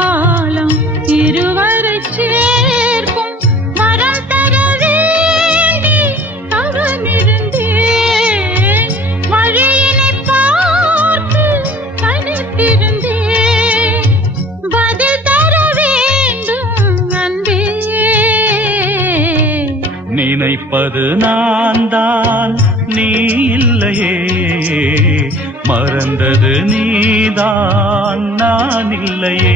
காலம் இருவரை சேர்க்கும் வரம் தர வேண்டி தவமிருந்தேன். வழியினை பார்த்து தனித்திருந்தேன். பதில் தர வேண்டும் அன்பே. நினைப்பது நான் தான், நீ இல்லையே. மறந்தது நீதான், நான் இல்லையே.